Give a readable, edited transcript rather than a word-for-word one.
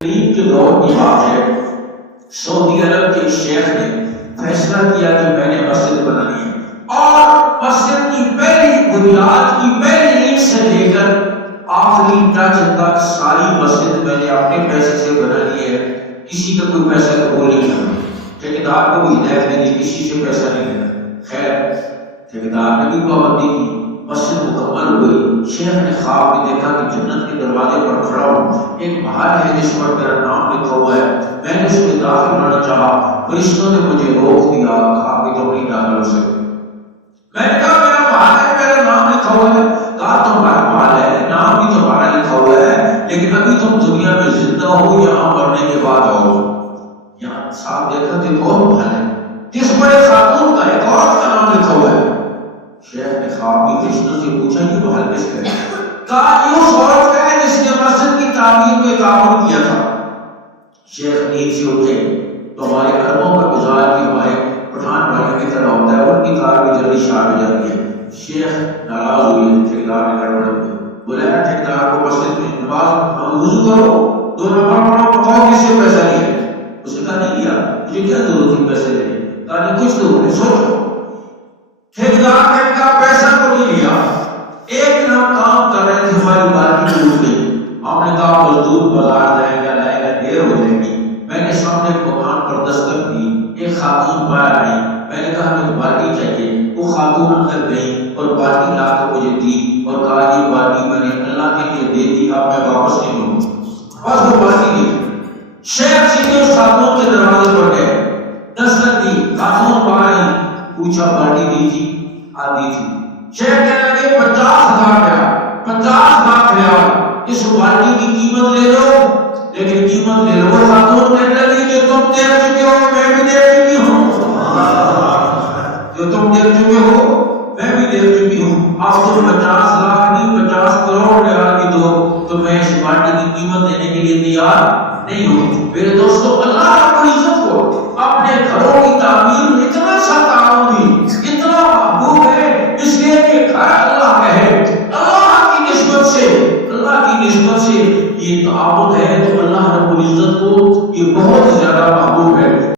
قریب کے دور کی بات ہے، سعودی عرب کے ایک شیخ نے فیصلہ کیا کہ میں نے مسجد بنانی ہے، اور مسجد کی پہلی بنیاد کی پہلی اینٹ سے لے کر آخری ٹچ تک ساری مسجد میں نے اپنے پیسے سے بنانی ہے، کسی کا کوئی پیسہ قبول نہیں کرنا، ٹھیکیدار کو بھی ہدایت نہیں دی کسی سے پیسہ نہیں لینا۔ خیر ٹھیکیدار نے بھی پابندی کی، مسجد مکمل ہوئی۔ شیخ نے خواب میں دیکھا کہ جنت کے دروازے پر کھڑا ہوں، ایک محل ہے جس پر میرا نام لکھا ہوا ہے، میں نے اس میں داخل ہونا چاہا، فرشتوں نے مجھے روک دیا، کہا کہ تم نہیں داخل ہو سکتے۔ میں نے کہا میرا محل ہے، میرا نام لکھا ہوا ہے۔ کہا تمہارا محل ہے، نام بھی تمہارا لکھا ہوا ہے، لیکن ابھی تم دنیا میں زندہ ہو، یہاں مرنے کے بعد آؤ۔ یہاں صاحب دیکھا کہ ایک اور محل ہے جس پر ایک خاتون کا ایک عورت کا نام لکھا ہوا ہے۔ شیخ نے خواب کی فرشتوں سے پوچھا یہ محل کس کا ہے؟ کہا یہ اس عورت کا ہے جس نے مسجد کی تعمیر میں تعاون کیا تھا۔ شیخ نیند سے اٹھے تو ہمارے گھروں کا گزار بھی ہمارے پٹھان بھائیوں کی طرح ہوتا ہے، ان کی کار بھی جلدی شارٹ ہو جاتی ہے۔ شیخ ناراض ہوئے، ٹھیکیدار نے گڑبڑ کی، بلایا ٹھیکیدار کو مسجد میں، نماز وضو کرو، 2 نمبر پڑھو، بتاؤ کس سے پیسہ لیا؟ اس نے کہا نہیں لیا، مجھے کیا ضرورت تھی پیسے لینے؟ کہا نہیں کچھ ضرورت نہیں، سوچو۔ ٹھیکیدار نے کہا پیسہ تو نہیں لیا، ایک دن ہم کام کر رہے تھے، ہماری بارکی ٹوٹ گئی، ہم نے کہا مزدور بازار جائے گا لائے گا، دیر ہو جائے گی۔ میں نے سامنے مکان پر دستک دی، ایک خاتون باہر آئی، میں نے کہا ہمیں بارکی چاہیے، وہ خاتون اندر گئی اور بارکی لا کر مجھے دی اور کہا یہ بارکی میں نے اللہ کے لیے دے دی، اب میں واپس نہیں لوں گا، بس وہ بارکی دی۔ شیخ سیدھے اس خاتون کے دروازے پر گئے، دستک دی، خاتون باہر آئی، پوچھا بارکی دی تھی؟ آدھی تھی۔ شیخ کہنے لگے 50,000 گیا، 50 لاکھ ریال، اس بارکی کی قیمت لے لو، لیکن قیمت لے لو۔ وہ خاتون کہنے لگی جو تم دے چکے ہو میں بھی دے چکی ہوں، جو تم دے چکے ہو میں بھی دے چکی ہوں، اب تم 50 لاکھ نہیں 50 کروڑ ریال کی دو تو میں اس بارکی کی قیمت دینے کے لیے تیار نہیں ہوں۔ میرے دوستو اللہ رب العزت کو اپنے گھروں کی تعمیر میں اتنا سا تعاون دی، اتنا محبوب ہے، اس لیے کہ گھر اللہ کا ہے، اللہ کی نسبت سے یہ تعاون ہے